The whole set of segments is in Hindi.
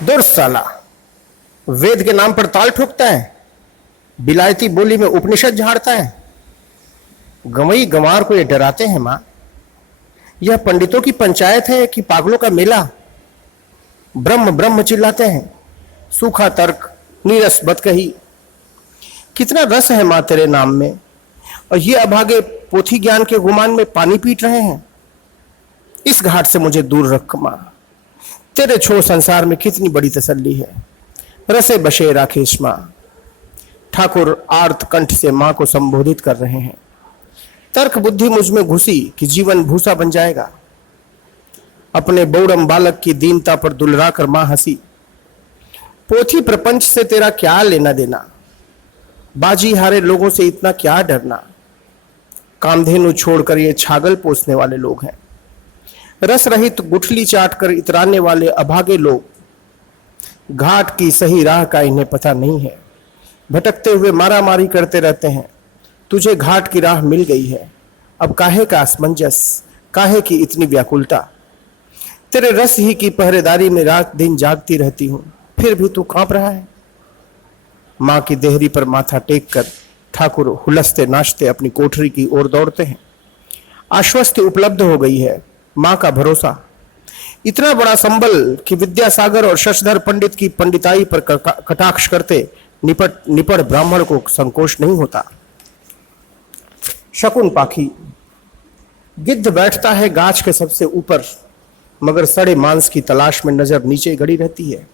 दुर साला, वेद के नाम पर ताल ठोकता है, बिलायती बोली में उपनिषद झाड़ता है। गंवई गंवार को ये डराते हैं मां। यह पंडितों की पंचायत है कि पागलों का मेला। ब्रह्म ब्रह्म चिल्लाते हैं, सूखा तर्क, नीरस बतकही। कितना रस है मां तेरे नाम में, और ये अभागे पोथी ज्ञान के गुमान में पानी पीट रहे हैं। इस घाट से मुझे दूर रख मां, तेरे छोड़ संसार में कितनी बड़ी तसल्ली है। रसे बशे राकेश मां। ठाकुर आर्त कंठ से मां को संबोधित कर रहे हैं। तर्क बुद्धि मुझ में घुसी कि जीवन भूसा बन जाएगा। अपने बौड़म बालक की दीनता पर दुलरा कर मां हंसी। पोथी प्रपंच से तेरा क्या लेना देना, बाजी हारे लोगों से इतना क्या डरना। कामधेनु छोड़कर ये छागल पोसने वाले लोग हैं। रस रहित गुठली चाट कर इतराने वाले अभागे लोग। घाट की सही राह का इन्हें पता नहीं है, भटकते हुए मारा मारी करते रहते हैं। तुझे घाट की राह मिल गई है, अब काहे का असमंजस, काहे की इतनी व्याकुलता। तेरे रस ही की पहरेदारी में रात दिन जागती रहती हूं, फिर भी तू कांप रहा है। मां की देहरी पर माथा टेक कर ठाकुर हुलसते नाचते अपनी कोठरी की ओर दौड़ते हैं। आश्वस्ति उपलब्ध हो गई है, मां का भरोसा। इतना बड़ा संबल कि विद्यासागर और शशधर पंडित की पंडिताई पर कटाक्ष करते निपट ब्राह्मण को संकोच नहीं होता। शकुन पाखी। गिद्ध बैठता है गाछ के सबसे ऊपर, मगर सड़े मांस की तलाश में नजर नीचे गड़ी रहती है।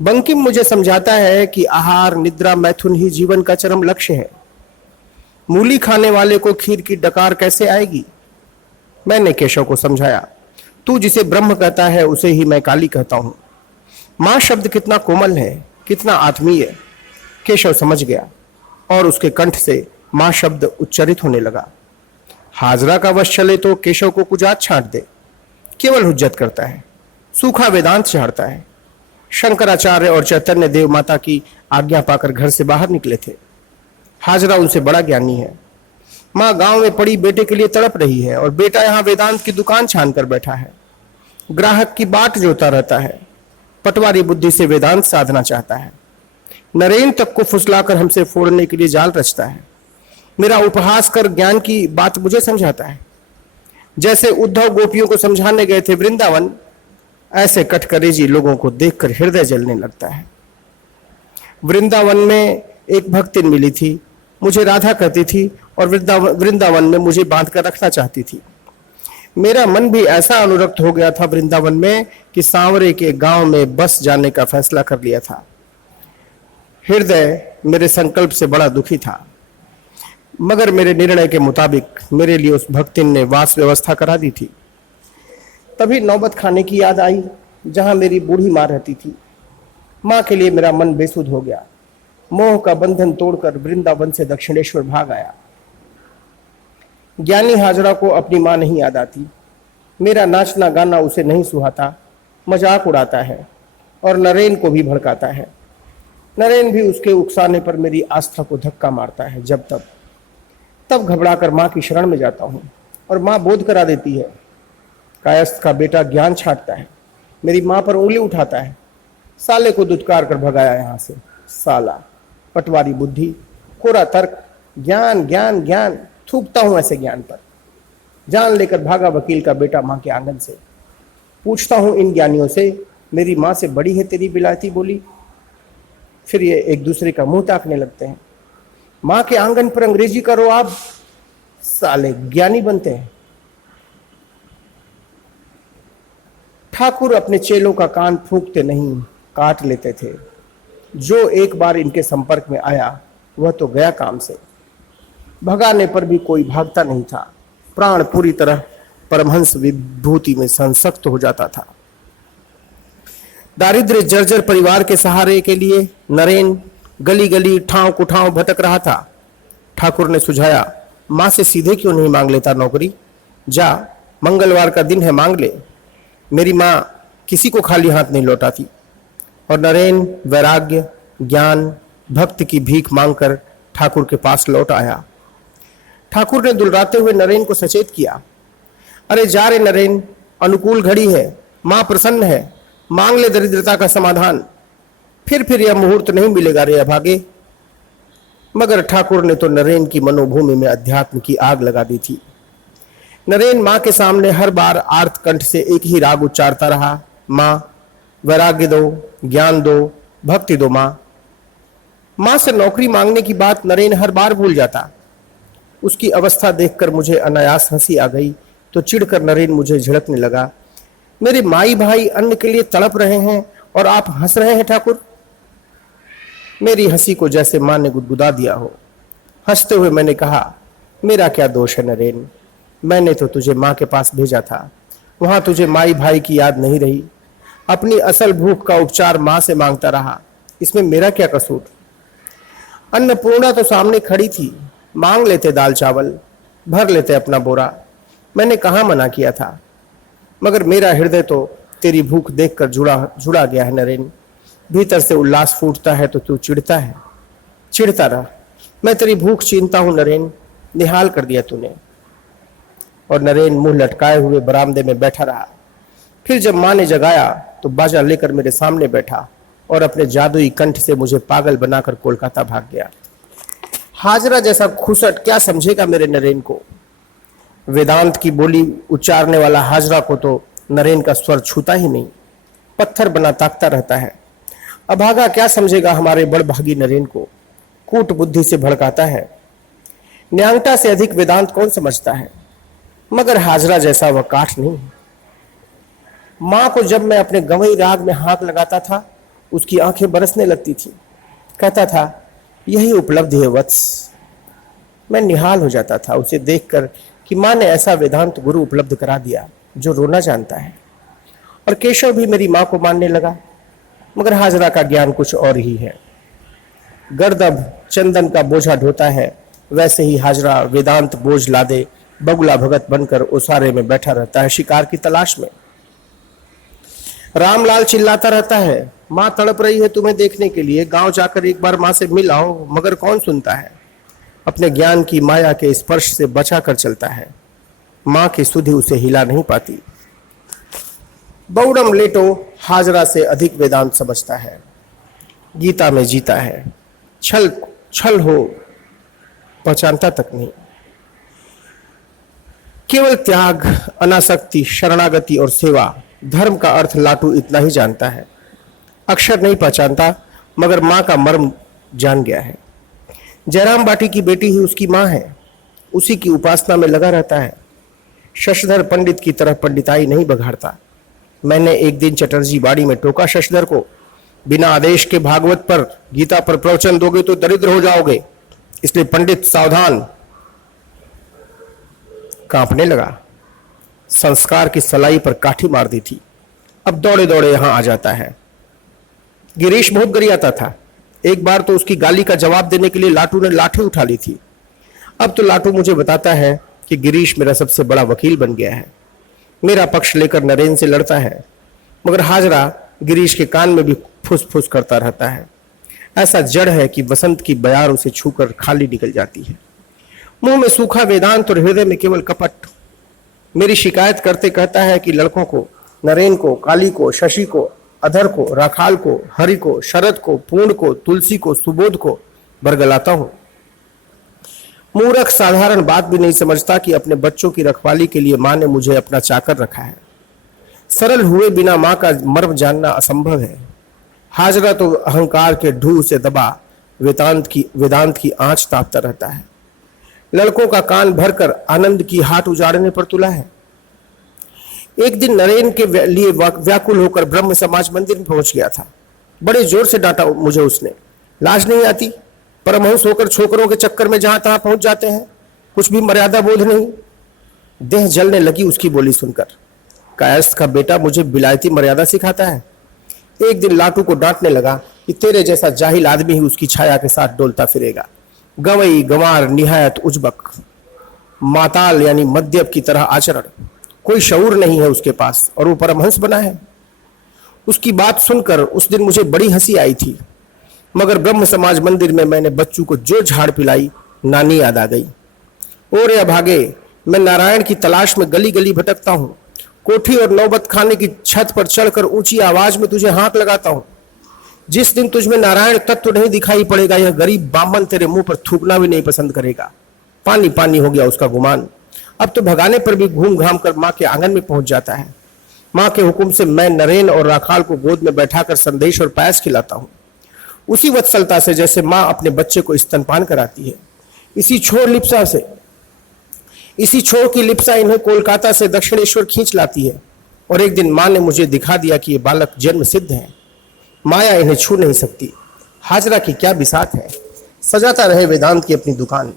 बंकिम मुझे समझाता है कि आहार निद्रा मैथुन ही जीवन का चरम लक्ष्य है। मूली खाने वाले को खीर की डकार कैसे आएगी। मैंने केशव को समझाया, तू जिसे ब्रह्म कहता है उसे ही मैं काली कहता हूं। मां शब्द कितना कोमल है, कितना आत्मीय। केशव समझ गया और उसके कंठ से मां शब्द उच्चरित होने लगा। हाजरा का वश चले तो केशव को कुजात छांट दे, केवल हुज्जत करता है, सूखा वेदांत झाड़ता है। शंकराचार्य और चैतन्य देव माता की आज्ञा पाकर घर से बाहर निकले थे। हाजरा उनसे बड़ा ज्ञानी है। मां गांव में पड़ी बेटे के लिए तड़प रही है और बेटा यहां वेदांत की दुकान छान कर बैठा है। ग्राहक की बाट जोता रहता है, पटवारी बुद्धि से वेदांत साधना चाहता है। नरेन तक को फुसलाकर हमसे फोड़ने के लिए जाल रचता है। मेरा उपहास कर ज्ञान की बात मुझे समझाता है। जैसे उद्धव गोपियों को समझाने गए थे वृंदावन, ऐसे कटकरेजी लोगों को देखकर हृदय जलने लगता है। वृंदावन में एक भक्तिन मिली थी, मुझे राधा कहती थी और वृंदावन में मुझे बांध कर रखना चाहती थी। मेरा मन भी ऐसा अनुरक्त हो गया था वृंदावन में कि सांवरे के गांव में बस जाने का फैसला कर लिया था। हृदय मेरे संकल्प से बड़ा दुखी था, मगर मेरे निर्णय के मुताबिक मेरे लिए उस भक्तिन ने वास व्यवस्था करा दी थी। तभी नौबत खाने की याद आई, जहां मेरी बूढ़ी मां रहती थी। मां के लिए मेरा मन बेसुध हो गया। मोह का बंधन तोड़कर वृंदावन से दक्षिणेश्वर भाग आया। ज्ञानी हाजरा को अपनी मां नहीं याद आती। मेरा नाचना गाना उसे नहीं सुहाता, मजाक उड़ाता है और नरेन को भी भड़काता है। नरेन भी उसके उकसाने पर मेरी आस्था को धक्का मारता है। जब तब घबराकर मां की शरण में जाता हूं और मां बोध करा देती है। कायस्थ का बेटा ज्ञान छाटता है, मेरी मां पर उंगली उठाता है। साले को दुत्कार कर भगाया यहां से। साला, पटवारी बुद्धि, कोरा तर्क, ज्ञान ज्ञान ज्ञान, थूकता हूं ऐसे ज्ञान पर। जान लेकर भागा वकील का बेटा मां के आंगन से। पूछता हूं इन ज्ञानियों से, मेरी मां से बड़ी है तेरी बिलायती बोली। फिर ये एक दूसरे का मुंह ताकने लगते हैं। मां के आंगन पर अंग्रेजी करो आप, साले ज्ञानी बनते हैं। ठाकुर अपने चेलों का कान फूंकते नहीं, काट लेते थे। जो एक बार इनके संपर्क में आया वह तो गया काम से। भगाने पर भी कोई भागता नहीं था। प्राण पूरी तरह परमहंस विभूति में संसक्त हो जाता था। दारिद्र्य जर्जर परिवार के सहारे के लिए नरेन गली गली ठाव कुठाव भटक रहा था। ठाकुर ने सुझाया, मां से सीधे क्यों नहीं मांग लेता नौकरी। जा, मंगलवार का दिन है, मांग ले। मेरी मां किसी को खाली हाथ नहीं लौटाती। और नरेन वैराग्य, ज्ञान, भक्ति की भीख मांगकर ठाकुर के पास लौट आया। ठाकुर ने दुलराते हुए नरेन को सचेत किया, अरे जा रे नरेन, अनुकूल घड़ी है, मां प्रसन्न है, मांग ले दरिद्रता का समाधान, फिर यह मुहूर्त नहीं मिलेगा रे अभागे। मगर ठाकुर ने तो नरेन की मनोभूमि में अध्यात्म की आग लगा दी थी। नरेन मां के सामने हर बार आर्त कंठ से एक ही राग उच्चारता रहा, मां वैराग्य दो, ज्ञान दो, भक्ति दो मां। मां से नौकरी मांगने की बात नरेन हर बार भूल जाता। उसकी अवस्था देखकर मुझे अनायास हंसी आ गई तो चिढ़कर नरेन मुझे झिड़कने लगा, मेरे माई भाई अन्न के लिए तड़प रहे हैं और आप हंस रहे हैं ठाकुर। मेरी हंसी को जैसे मां ने गुदगुदा दिया हो। हंसते हुए मैंने कहा, मेरा क्या दोष है नरेन, मैंने तो तुझे मां के पास भेजा था, वहां तुझे माई भाई की याद नहीं रही, अपनी असल भूख का उपचार मां से मांगता रहा, इसमें मेरा क्या कसूर। अन्नपूर्णा तो सामने खड़ी थी, मांग लेते दाल चावल, भर लेते अपना बोरा, मैंने कहाँ मना किया था। मगर मेरा हृदय तो तेरी भूख देखकर जुड़ा गया है नरेन। भीतर से उल्लास फूटता है तो तू चिढ़ता है। चिढ़ता रहा, मैं तेरी भूख चीनता हूं नरेन, निहाल कर दिया तूने। और नरेन मुंह लटकाए हुए बरामदे में बैठा रहा। फिर जब मां ने जगाया तो बाजा लेकर मेरे सामने बैठा और अपने जादुई कंठ से मुझे पागल बनाकर कोलकाता भाग गया। हाजरा जैसा खुसट क्या समझेगा मेरे नरेन को। वेदांत की बोली उच्चारने वाला हाजरा को तो नरेन का स्वर छूता ही नहीं, पत्थर बना ताकता रहता है। अभागा क्या समझेगा हमारे बड़भागी नरेन को, कूट बुद्धि से भड़काता है। न्यांगटा से अधिक वेदांत कौन समझता है, मगर हाजरा जैसा वह काठ नहीं। मां को जब मैं अपने गवई राग में हाथ लगाता था, उसकी आंखें बरसने लगती थी। कहता था, यही उपलब्धि है वत्स। मैं निहाल हो जाता था उसे देखकर कि मां ने ऐसा वेदांत गुरु उपलब्ध करा दिया जो रोना जानता है। और केशव भी मेरी मां को मानने लगा। मगर हाजरा का ज्ञान कुछ और ही है। गर्दभ चंदन का बोझा ढोता है, वैसे ही हाजरा वेदांत बोझ लादे बगुला भगत बनकर ओसारे में बैठा रहता है शिकार की तलाश में। रामलाल चिल्लाता रहता है, मां तड़प रही है तुम्हें देखने के लिए, गांव जाकर एक बार मां से मिल आओ। मगर कौन सुनता है, अपने ज्ञान की माया के स्पर्श से बचा कर चलता है। मां की सुधि उसे हिला नहीं पाती। बौड़म लेटो हाजरा से अधिक वेदांत समझता है, गीता में जीता है, छल हो पहचानता तक नहीं। केवल त्याग, अनासक्ति, शरणागति और सेवा, धर्म का अर्थ लाटू इतना ही जानता है। अक्षर नहीं पहचानता, मगर मां का मर्म जान गया है। जयराम बाटी की बेटी ही उसकी मां है, उसी की उपासना में लगा रहता है। शशधर पंडित की तरह पंडिताई नहीं बघाड़ता। मैंने एक दिन चटर्जी बाड़ी में टोका शशधर को, बिना आदेश के भागवत पर, गीता पर प्रवचन दोगे तो दरिद्र हो जाओगे, इसलिए पंडित सावधान। कांपने लगा। संस्कार की सलाई पर काठी मार दी थी। अब दौड़े दौड़े यहां आ जाता है। गिरीश बहुत गरियाता था। एक बार तो उसकी गाली का जवाब देने के लिए लाटू ने लाठी उठा ली थी। अब तो लाटू मुझे बताता है कि गिरीश मेरा सबसे बड़ा वकील बन गया है, मेरा पक्ष लेकर नरेन से लड़ता है। मगर हाजरा गिरीश के कान में भी फुस फुस करता रहता है। ऐसा जड़ है कि वसंत की बयार उसे छूकर खाली निकल जाती है। मुंह में सूखा वेदांत और हृदय में केवल कपट। मेरी शिकायत करते कहता है कि लड़कों को, नरेन को, काली को, शशि को, अधर को, राखाल को, हरि को, शरद को, पूर्ण को, तुलसी को, सुबोध को बरगलाता हूं। मूर्ख साधारण बात भी नहीं समझता कि अपने बच्चों की रखवाली के लिए मां ने मुझे अपना चाकर रखा है। सरल हुए बिना मां का मर्म जानना असंभव है। हाजरा तो अहंकार के ढूंढ से दबा वेदांत की आंच तापता रहता है। लड़कों का कान भरकर आनंद की हाट उजाड़ने पर तुला है। एक दिन नरेन के लिए व्याकुल होकर ब्रह्म समाज मंदिर में पहुंच गया था। बड़े जोर से डांटा मुझे उसने, लाज नहीं आती, परमहंस होकर छोकरों के चक्कर में जहां तहां पहुंच जाते हैं, कुछ भी मर्यादा बोध नहीं। देह जलने लगी उसकी बोली सुनकर। कायस्थ का बेटा मुझे बिलायती मर्यादा सिखाता है। एक दिन लाटू को डांटने लगा कि तेरे जैसा जाहिल आदमी ही उसकी छाया के साथ डोलता फिरेगा। गवई गंवार, निहायत उजबक, माताल यानी मद्यप की तरह आचरण, कोई शऊर नहीं है उसके पास, और वो परमहंस बना है। उसकी बात सुनकर उस दिन मुझे बड़ी हंसी आई थी, मगर ब्रह्म समाज मंदिर में मैंने बच्चों को जो झाड़ पिलाई, नानी याद आ गई। ओ रे अभागे, मैं नारायण की तलाश में गली गली भटकता हूँ। कोठी और नौबत खाने की छत पर चढ़कर ऊंची आवाज में तुझे हाथ लगाता हूं। जिस दिन तुझमें नारायण तत्व नहीं दिखाई पड़ेगा, यह गरीब बामन तेरे मुंह पर थूकना भी नहीं पसंद करेगा। पानी पानी हो गया उसका गुमान। अब तो भगाने पर भी घूम घाम कर माँ के आंगन में पहुंच जाता है। माँ के हुक्म से मैं नरेन और राखाल को गोद में बैठाकर संदेश और पायस खिलाता हूँ, उसी वत्सलता से जैसे माँ अपने बच्चे को स्तनपान कराती है। इसी छोर की लिप्सा इन्हें कोलकाता से दक्षिणेश्वर खींच लाती है। और एक दिन माँ ने मुझे दिखा दिया कि ये बालक जन्म सिद्ध है, माया इन्हें छू नहीं सकती। हाजरा की क्या बिसात है, सजाता रहे वेदांत की अपनी दुकान।